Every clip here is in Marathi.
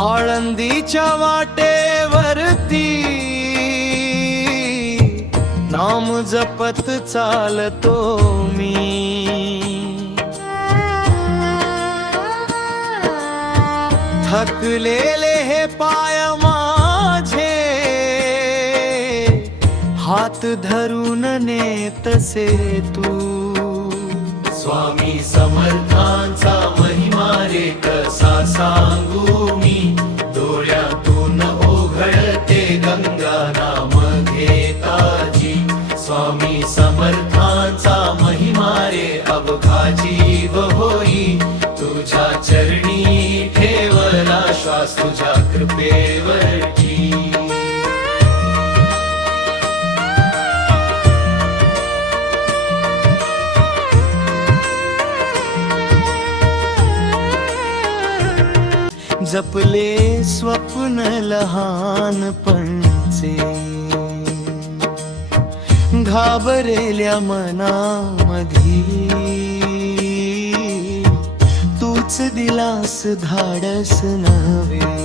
आळंदीच्या वाटेवरती नाम जपत चालतो मी। थकलेले हे पाय माझे हात धरून नेतसे तू। स्वामी समर्थांचा महिमा रे कसा सांगू मी, डोळ्यातून ओघळते गंगा नाम घेताजी। स्वामी समर्थांचा महिमा रे अवघा जीव होई, तुझ्या चरणी ठेवला श्वास तुझ्या कृपेवरची। जपले स्वप्न लहानपणचे घाबरलेल्या मनामधी, तूच दिलास धाडस नव्हे।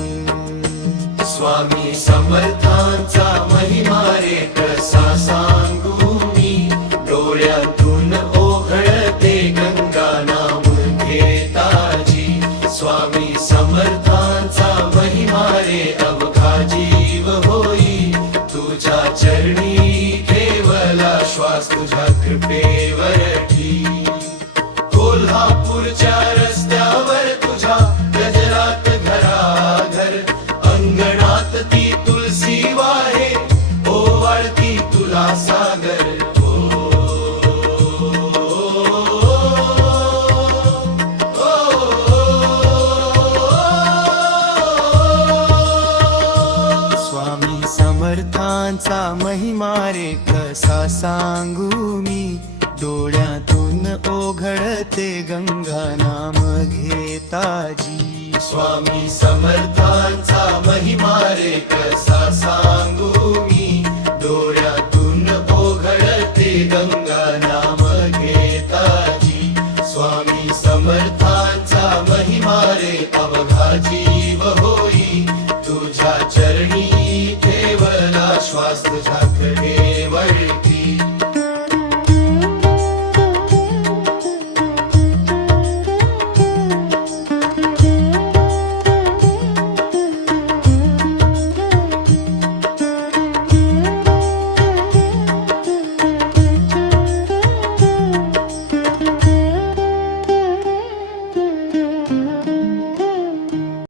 स्वामी समर्थांचा महिमा रे कसा सांगू मी, डोळ्यातून ओघळते गंगा नाम घेताजी। स्वामी समर्थांचा महिमा रे अवघा जीव होई, तुझ्या चरणी ठेवला श्वास तुझ्या कृपेवरती। कोल्हापूरच्या रस्त्यावर तुझ्या गजरात घराघर, अंगणात ती तुलसी वाहे ओवाळती तुला सागर। स्वामी समर्थांचा महिमा रे कसा सांगू मी, डोळ्यातून ओघळते गंगा नाम घेताजी। स्वामी समर्थांचा महिमा रे कसा